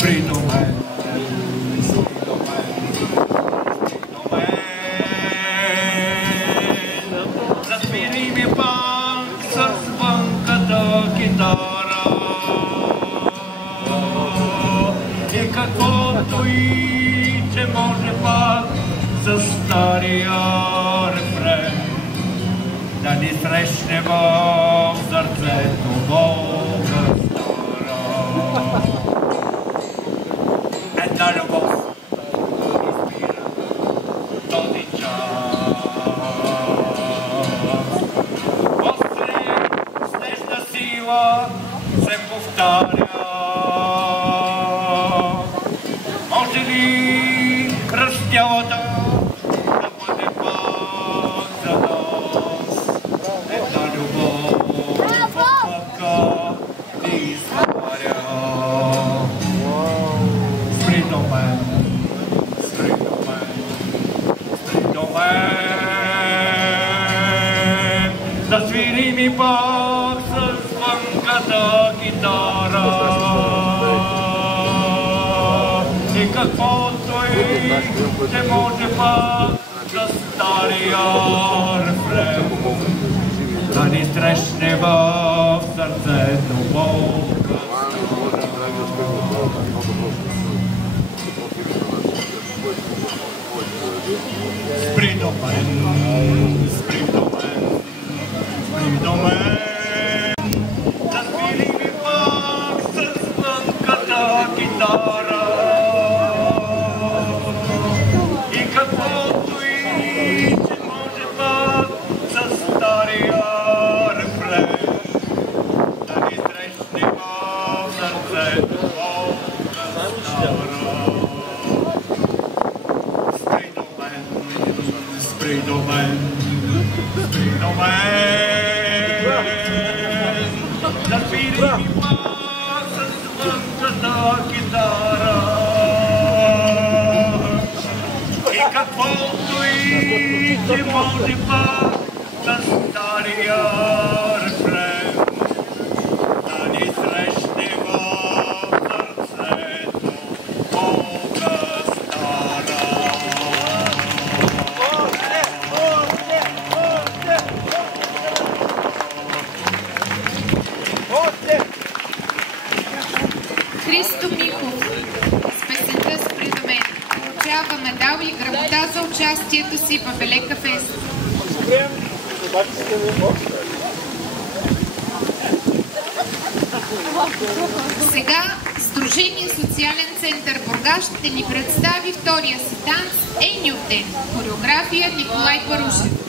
Спри до мен. Засвири ми пак с звънката китара и каквото и че може пак за стария рефрен да ни срещне в сърцето Бога стара. Една любов изпира този час. После снежна сила се повтаря. Може ли раздялата да бъде пак за нас? Една любов пъка ни изваря. Спри до мен, спри до мен, спри до мен. Засвири ми пак с звънката китара и каквото и не може пак за стария рефрен да ни срещне в сърцето Бога стара. Спри до мен, спри до мен, спри до мен. Засвири ми пак с звънката китара и каквото и че може пак за стария рефрен да ни срещне в сърцето Бога стара. Спри до мен, спри до мен, спри до мен. Засвири ми пак с звънката китара и каквото и че може пак за стария рефрен да ни срещне в сърцето Бога стара. Христо Михов с песента "Спри до мен" получава медал и грамота за участието си в Елека Фест. Сега Сдружение Социален център Бургас ще ни представи втория си танц "Ей Нютен", хореография Николай Парушев.